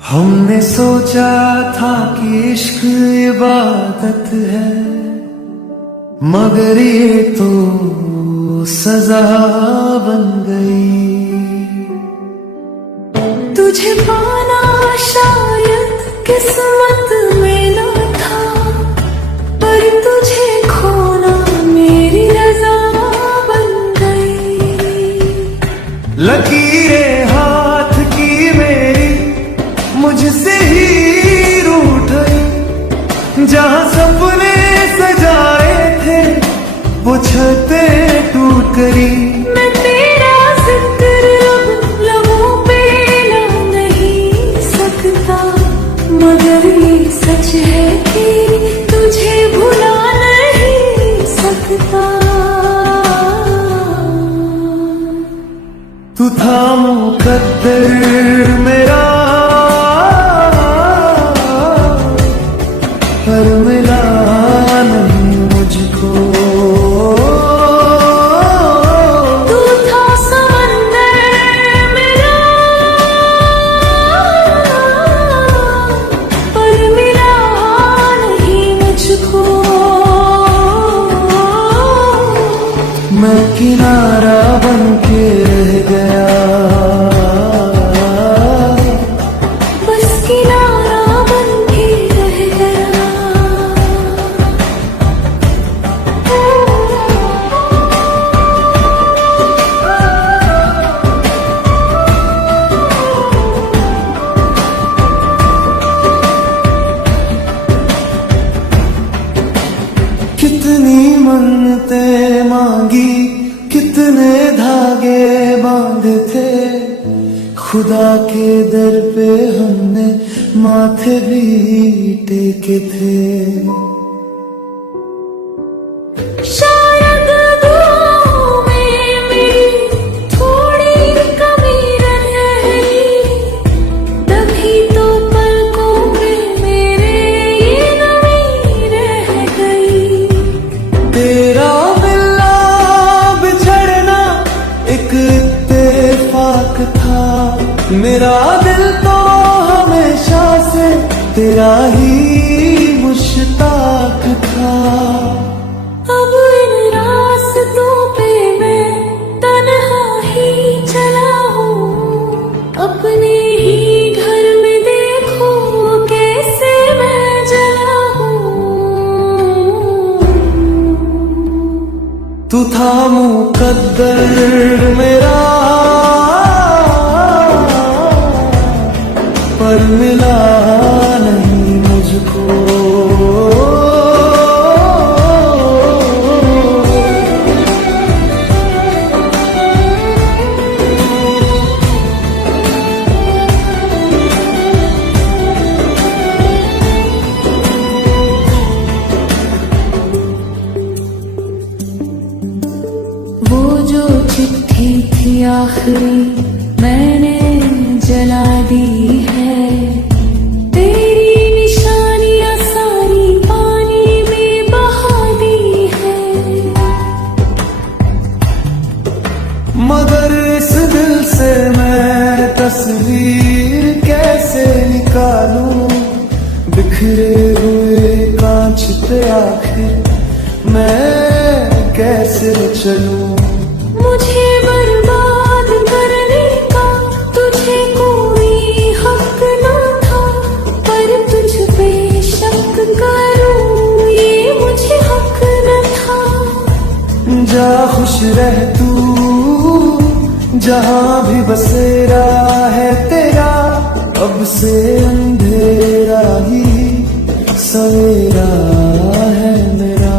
हमने सोचा था कि इश्क इबादत है, मगर ये तो सजा बन गई। तुझे पाना शायद किस्मत में न था, पर तुझे खोना मेरी रजा बन गई। लकीरें हाथ की मेरी मुझसे ही रूठ गई, जहां सपने सजाए थे वो छतें टूट गई। मैं तेरा जिक्र अब लबों पे ला नहीं सकता, मगर ये सच है कि तुझे भुला नहीं सकता। तू था मुकद्दर मेरा, पर मिला नहीं मुझको। तू था समंदर मेरा, पर मिला नहीं मुझको। मैं किनारा बन के रह गया, बस किनारा बन के रह गया। कितनी मन्नतें मांगी, कितने धागे बांधे थे, खुदा के दर पे हमने माथे भी टेके थे। शायद दुआओं में मेरी थोड़ी कमी रह गई, तभी तो पलकों में मेरे ये नमी रह गई। तेरा मिलना बिछड़ना एक इत्तेफाक था, मेरा दिल तो हमेशा से तेरा ही मुश्ताक था। अब इन रास्तों पे मैं तन्हा ही चला हूँ, अपने ही घर में देखो कैसे मैं जला हूँ। तू था मुकद्दर मेरा, पर मिला नहीं मुझको। वो जो चिट्ठी थी आखिरी मैंने जला दी है, तेरी निशानियां सारी पानी में बहा दी है। मगर इस दिल से मैं तस्वीर कैसे निकालूं, बिखरे हुए कांच पे आखिर मैं कैसे चलूं। मुझे बर्बाद करने का तुझे कोई हक न था, पर तुझ पे शक करूं ये मुझे हक न था। जा खुश रह तू जहां भी बसेरा है तेरा, अब से अंधेरा ही सवेरा है मेरा।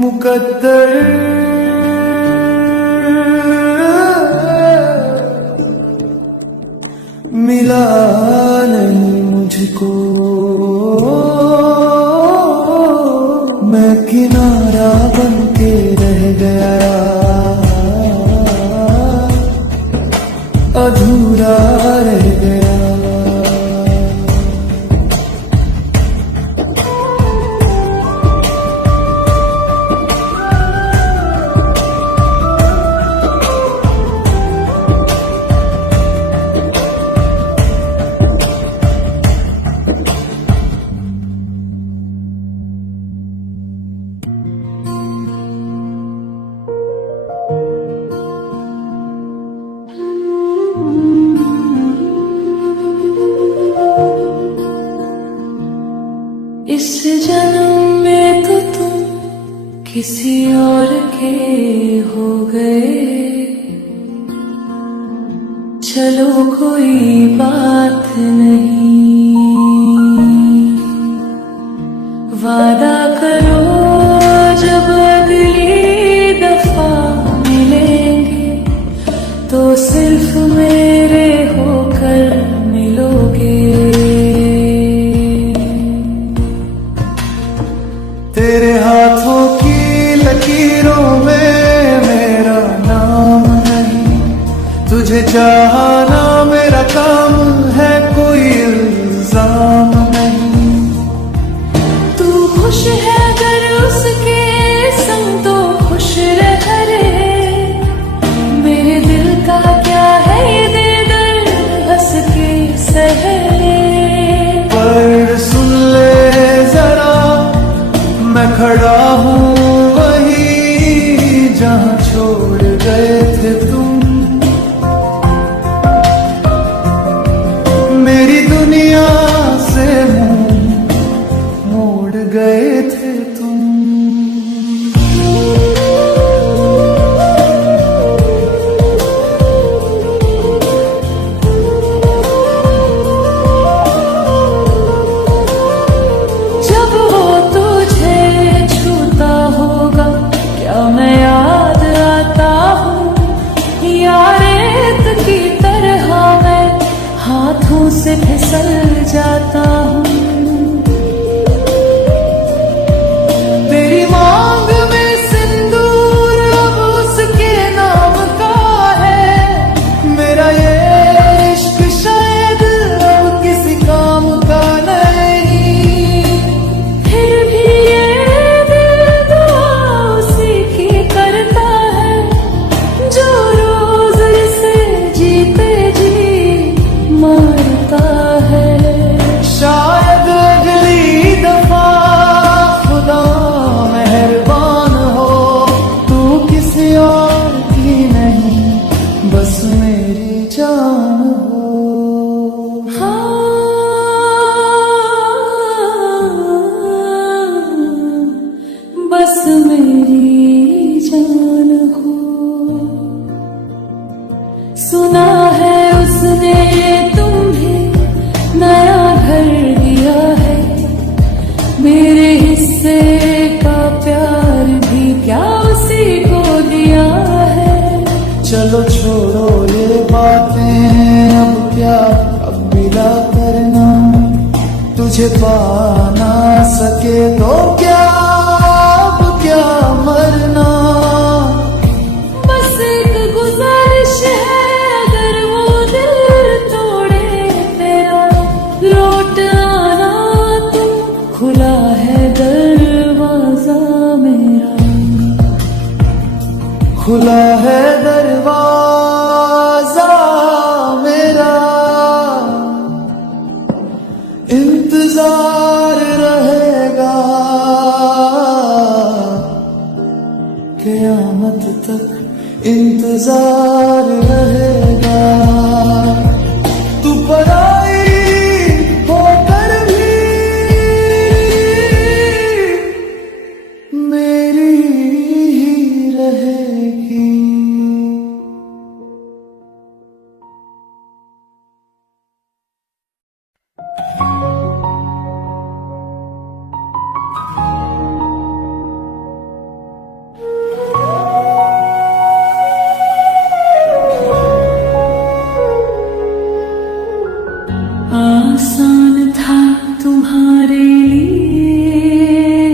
मुकद्दर मिला नहीं मुझको। इस जन्म में तो तुम किसी और के हो गए। चलो कोई बात नहीं, वादा करो जब अगली दफा मिलेंगे तो सिर्फ मेरे होकर मिलोगे। तेरे हाथों की लकीरों में मेरा नाम नहीं, तुझे चाहना मेरा काम है, कोई इल्जाम नहीं। तू खुश है अगर उसके संग तो खुश रह रे, मेरे दिल का क्या है ये दर्द हंस के सह ले। पर सुन ले जरा, मैं खड़ा हूँ वहीं जहाँ छोड़ गए थे तुम। मेरी दुनिया से मुंह मोड़ गए थे तुम। जब वो तुझे छूता होगा क्या मैं याद आता हूँ, या रेत की तरह मैं हाथों से फिसल जाता हूँ। तेरी मांग में सिंदूर अब उसके नाम का है, मेरा ये इश्क शायद अब किसी काम का नहीं। फिर भी ये दिल दुआ उसी की करता है, जो रोज इसे जीते जी मारता है। शायद अगली दफा खुदा मेहरबान हो, तू किसी और की नहीं बस मेरी जान हो। हाँ, बस मेरी जान हो। सुना है उसने तुम्हें नया घर दिया है, मेरे हिस्से का प्यार भी क्या उसी को दिया है। चलो छोड़ो ये बातें अब क्या, अब विदा करना। तुझे पा ना सके तो क्या, अब क्या मरना। बस एक गुजारिश है अगर वो दिल तोड़े तेरा, लौट आना तू, खुला है दरवाजा मेरा। खुला है दरवाजा मेरा, इंतजार रहेगा क़यामत तक, इंतजार रहेगा। तू पराई होकर भी मेरी ही रहेगी। आसान था तुम्हारे लिए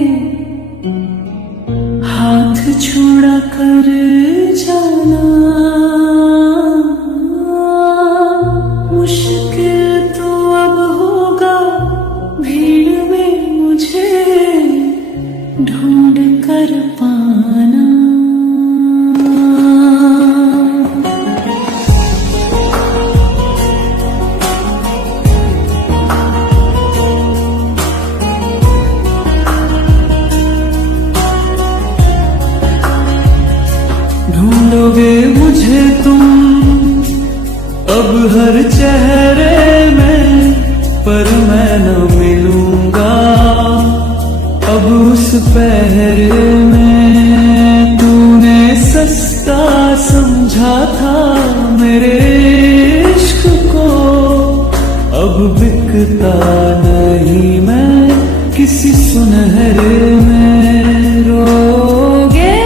हाथ छोड़ा कर जाना, मुश्किल तो अब होगा भीड़ में मुझे ढूंढ कर पाना। ढूंढोगे मुझे तुम अब हर चेहरे में, पर मैं न मिलूंगा। पहर में तूने सस्ता समझा था मेरे इश्क को, अब बिकता नहीं मैं किसी सुनहरे में। रोगे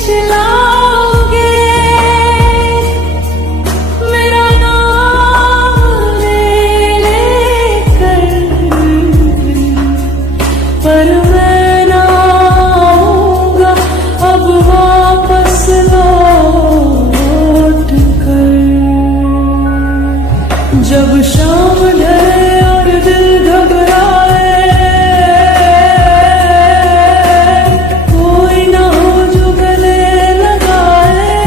चिल्लाओगे मेरा नाम ले कर, पर मैं ना आऊंगा अब वापस लौट कर। जब शाम ढले और दिल घबराए, कोई ना हो जो गले लगाए।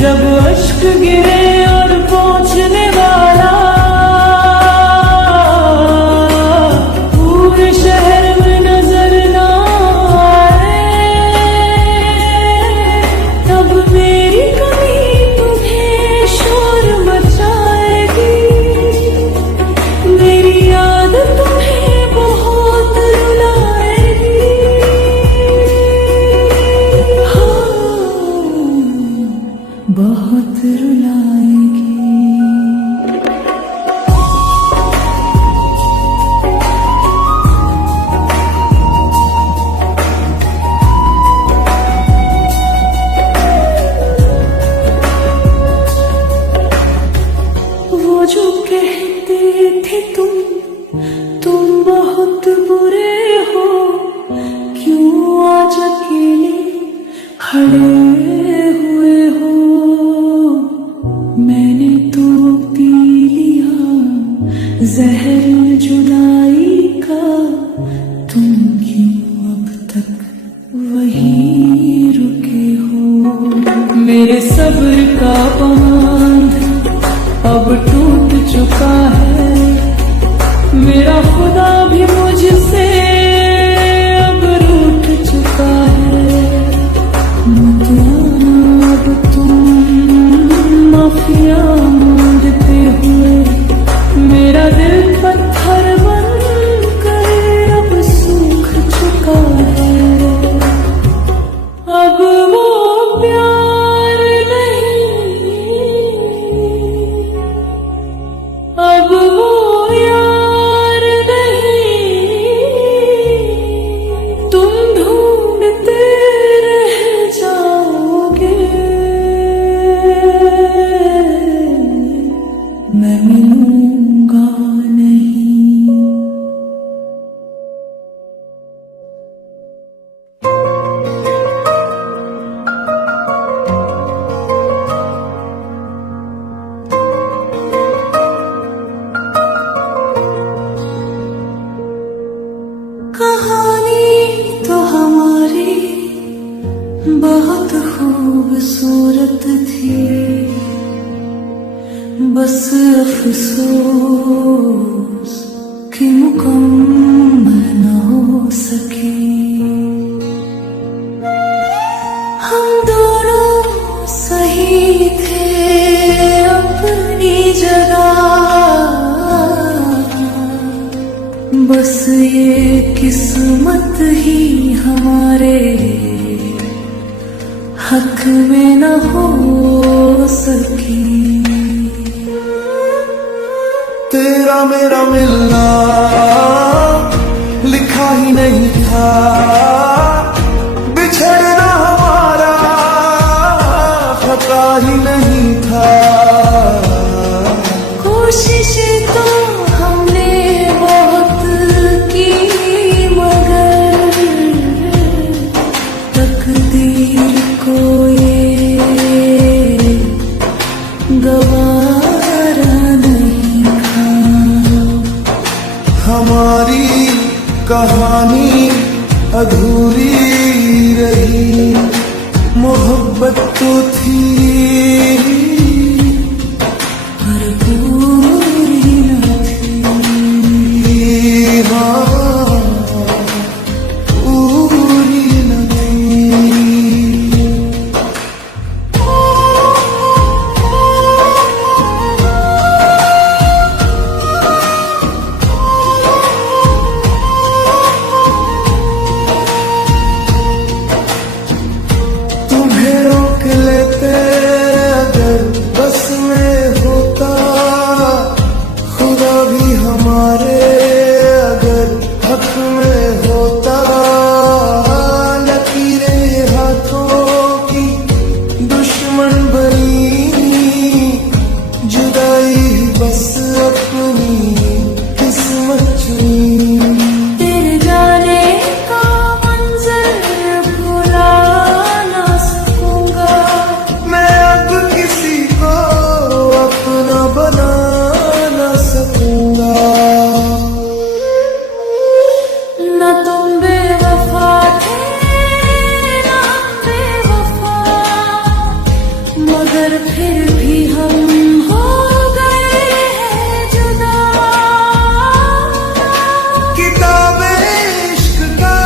जब अश्क गिरे और पहुंचने वाला पूरे शहर में नजर ना आए, तब मेरी कमी तुम्हें शोर मचाएगी। मेरी याद तुम्हें बहुत रुलाएगी, हाँ बहुत रुलाएगी। वो जो कहते थे तुम बहुत बुरे हो, क्यों आज अकेले खड़े हुए हो। मैंने तो पी लिया जहर जुदाई का, तुम क्यों अब तक वहीं रुके हो। मेरे सब्र का बांध अब टूट चुका है, मेरा खुदा भी मुझसे अब रूठ चुका है। मुझे अब तुम माफिया मांगते हुए, मेरा दिल पत्थर बनकर अब सूख चुका है। अब वो प्यार नहीं, अब वो यार नहीं, तुम ढूंढते रह जाओगे, मैं मिलूंगा नहीं। कहानी तो हमारी बहुत खूबसूरत थी, बस अफसोस कि मुकम्मल न हो सकी। हम दोनों सही थे अपनी जगह, बस ये किस्मत ही हमारे हक में न हो सकी। तेरा मेरा मिलना लिखा ही नहीं था, बिछड़ना हमारा खता ही नहीं था। कोशिश तो हमने बहुत की, मगर तकदीर को ये गवारा नहीं था। हमारी कहानी अधूरी रही, मोहब्बत तो थी पर पूरी न थी। हाँ पूरी न थी। हमारे अगर हक में होता, लकीरें हाथों की दुश्मन बनी, जुदाई बस अपनी किस्मत चुनी। तेरे जाने का मंजर भुला ना सकूंगा, मैं अब किसी को अपना बना ना सकूंगा। न तुम बेवफा थे ना हम बेवफा, मगर फिर भी हम हो गए हैं जुदा। किताबे इश्क का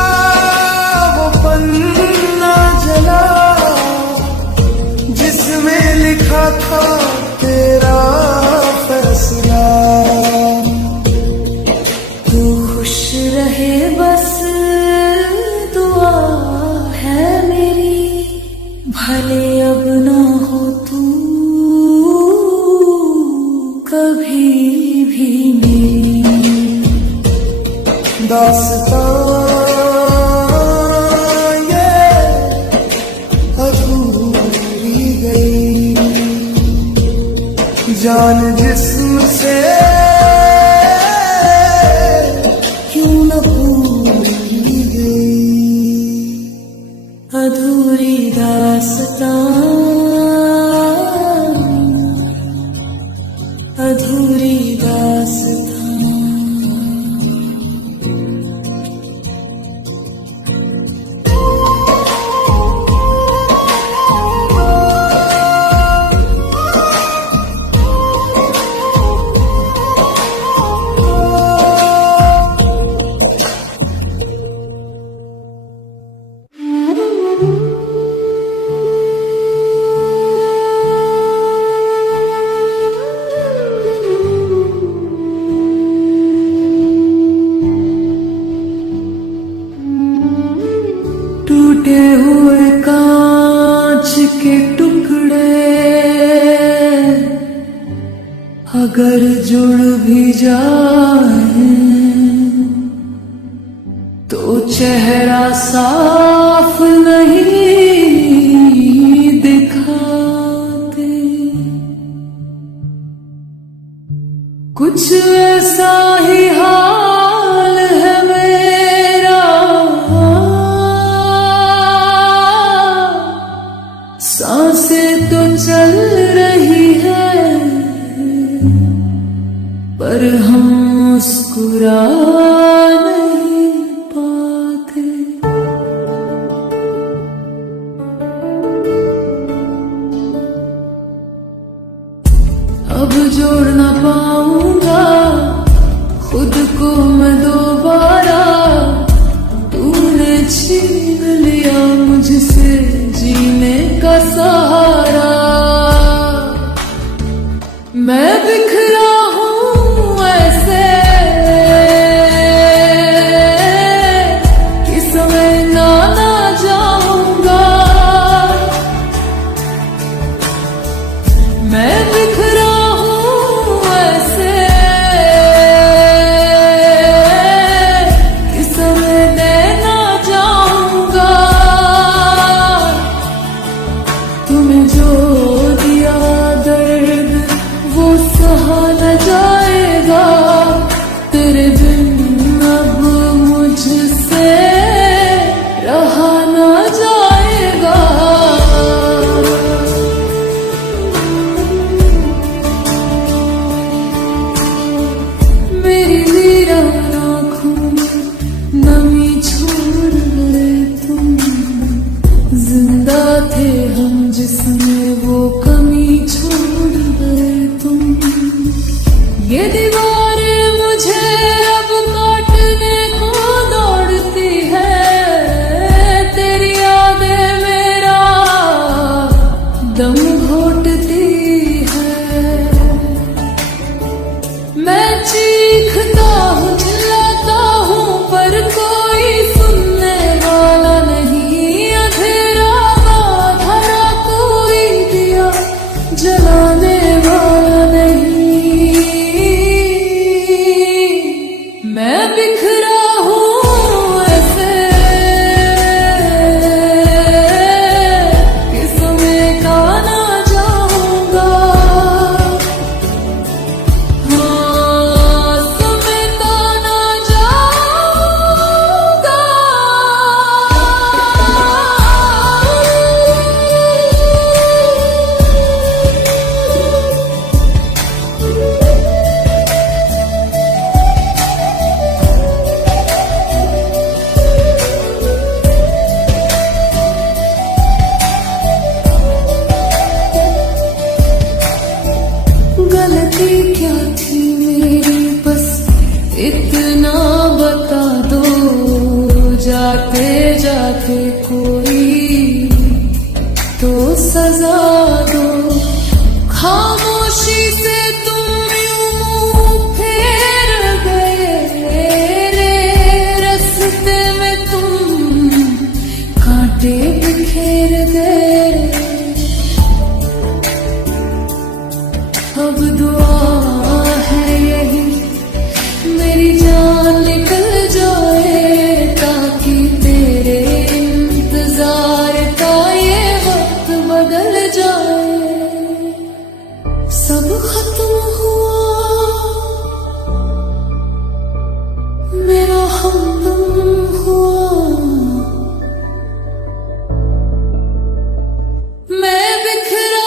वो पन्ना जला, जिसमें लिखा था तेरा फैसला। तू खुश रहे बस दुआ है मेरी, भले अब ना हो तू कभी भी मेरी। दास्तां ये अधूरी गई, जान जिस्म से क्यों न पूरी गई। अधूरी दास्तां, अधूरी दास्तां। टूटे हुए कांच के टुकड़े अगर जुड़ भी जाए तो चेहरा साफ नहीं दिखाते। कुछ ऐसा ही हाल है मेरा, सांसें तो चल रही है पर हम मुस्कुरा नहीं पाते। अब जोड़ ना पाऊंगा खुद को मैं दोबारा, तूने छीन लिया मुझसे जीने का सहारा। मैं बिखरा हूँ ऐसे बिखरा हूँ ऐसे कि समेटा ना जाऊंगा, हाँ समेटा ना जाऊंगा। गलती क्या थी मेरी बस इतना बता दो, जाते जाते कोई तो सजा दो। खामोशी से तुम यूं मुंह फेर गए, रे रास्ते में तुम कांटे बिखेर गए। अब दुआ है यही मेरी जान निकल जाए, ताकि तेरे इंतजार का ये वक्त बदल जाए। सब खत्म हुआ मेरा हमदम हुआ, मैं बिखरा।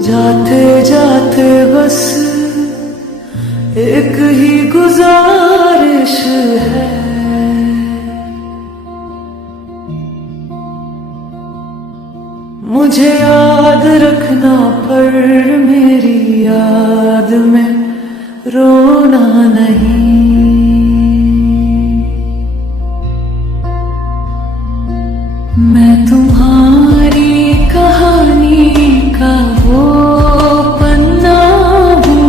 जाते जाते बस एक ही गुजारिश है, मुझे याद रखना पर मेरी याद में रोना नहीं। मैं तुम्हारी कहानी का वो पन्ना हूँ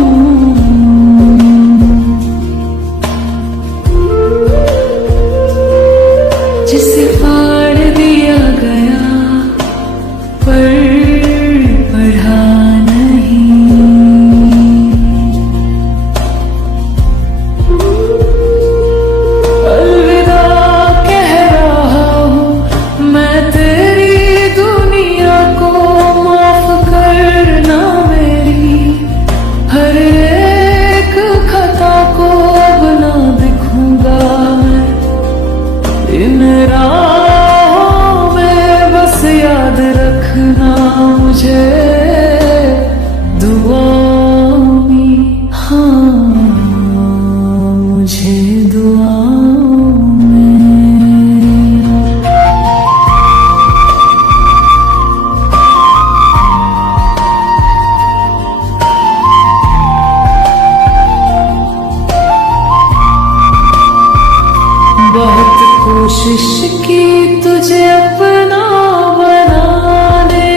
जिसे फाड़ दिया गया पर पढ़ा नहीं। अलविदा कह रहा हूँ मैं तेरी दुनिया को, माफ करना मेरी हर एक खता को। अब ना दिखूंगा इन राहों में, बस याद रखना मुझे दुआओं में, हाँ मुझे दुआओं में। बहुत कोशिश की तुझे अपना बनाने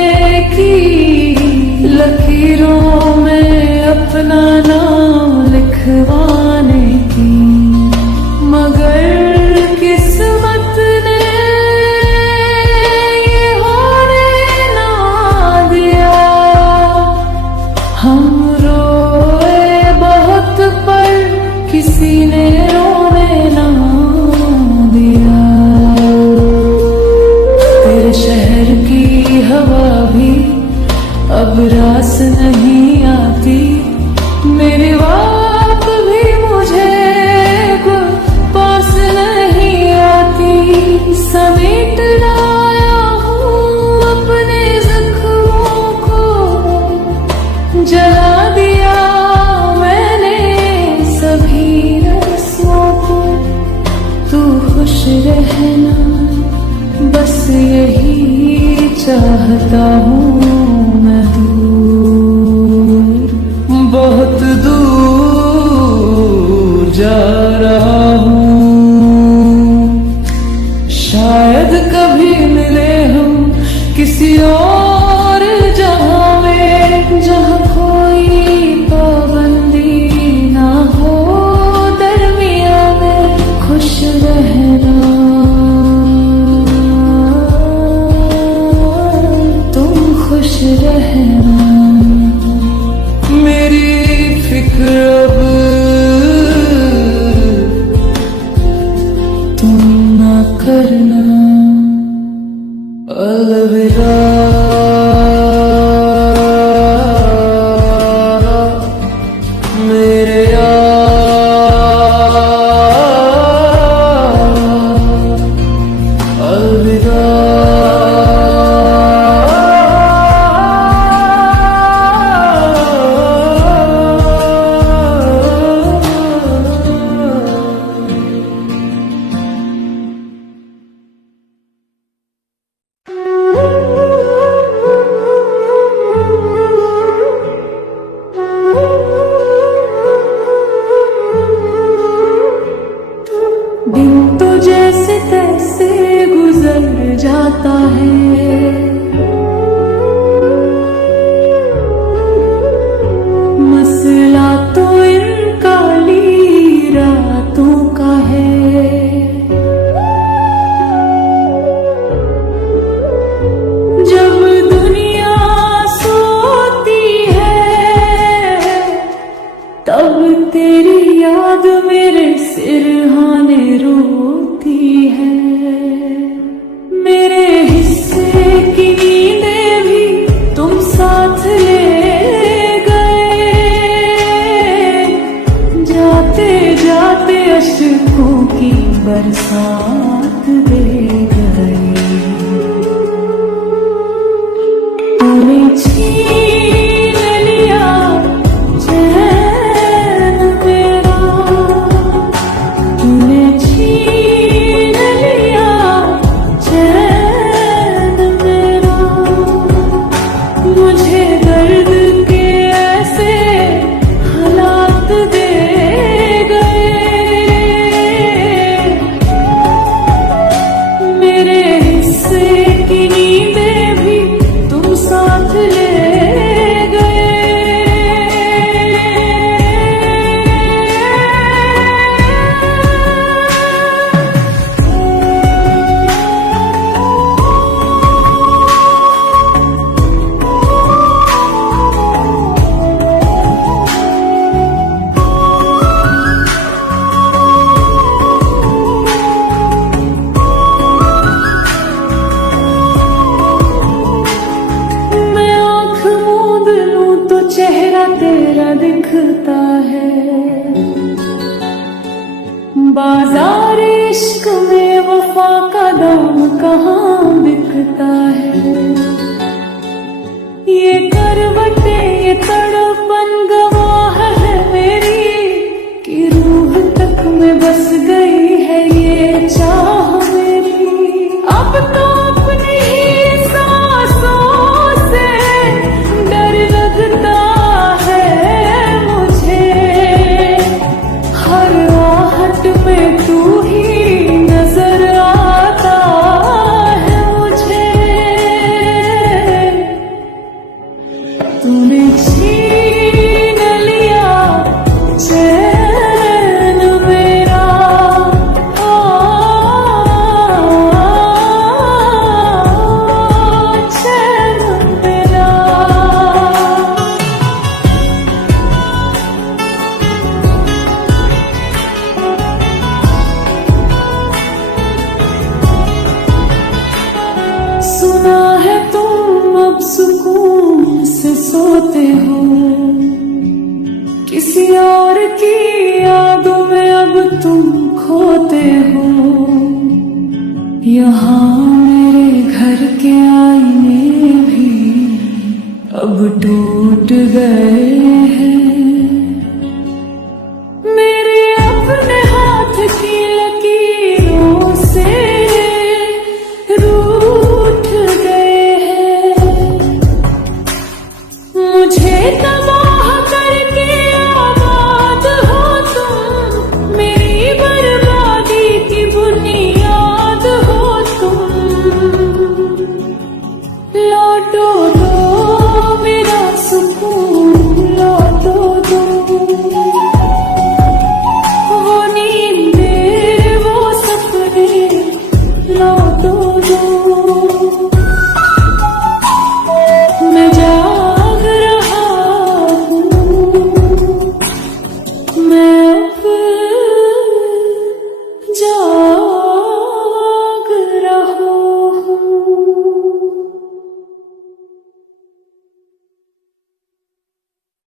की, लकीरों में अपना नाम लिखवाने की, मगर किस्मत ने ये होने ना दिया। हम रोए बहुत पर किसी ने रोने ना दिया। तेरे शहर की हवा भी अब रास नहीं आती, मेरी बात भी मुझे पास नहीं आती। समेट लाया हूँ अपने जख्मों को, जला दिया मैंने सभी रस्मों को। तू खुश रहना बस यही चाहता हूँ मैं दूर, जा रहा हूँ। शायद कभी मिले हम किसी और जहां में, जहां कोई पाबंदी ना हो दरमिया में। खुश रहना तुम, खुश रहना। मेरी फिक्र अब तुम ना करना। अलविदा मेरे यार, अलविदा। दिन तो जैसे तैसे गुजर जाता है, मसला तो इन काली रातों का है। जब दुनिया सोती है तब तेरी याद मेरे सिरहाने रोती है। मेरे हिस्से की नींदें भी तुम साथ ले गए, जाते जाते अश्कों की बरसात दे गए। तूने छीन लिया चैन मेरा, तूने छीन लिया चैन मेरा। मुझे दर्द के ऐसे हालात दे गए। मेरे हिस्से की नींदें भी तुम साथ ले गए। मैं आँख मूंद लूं तो चेहरा तेरा दिखता है। बाजार इश्क में वफा का दाम कहाँ बिकता है। ये करवटे ये तड़पन गवाह है मेरी, कि रूह तक में बस गई है ये चाह मेरी। अब तो अपनी ही सांसों से डर लगता है मुझे। हर आहट में तू ही नजर आता है मुझे। तूने छीन लिया चैन मेरा, चैन मेरा। सुना है तुम अब सुकून से सोते हो, किसी और की यादों में अब तुम खोते हो। यहाँ मेरे घर के आईने भी अब टूट गए हैं। मेरे अपने हाथ की लकीरों से रूठ गए हैं। मुझे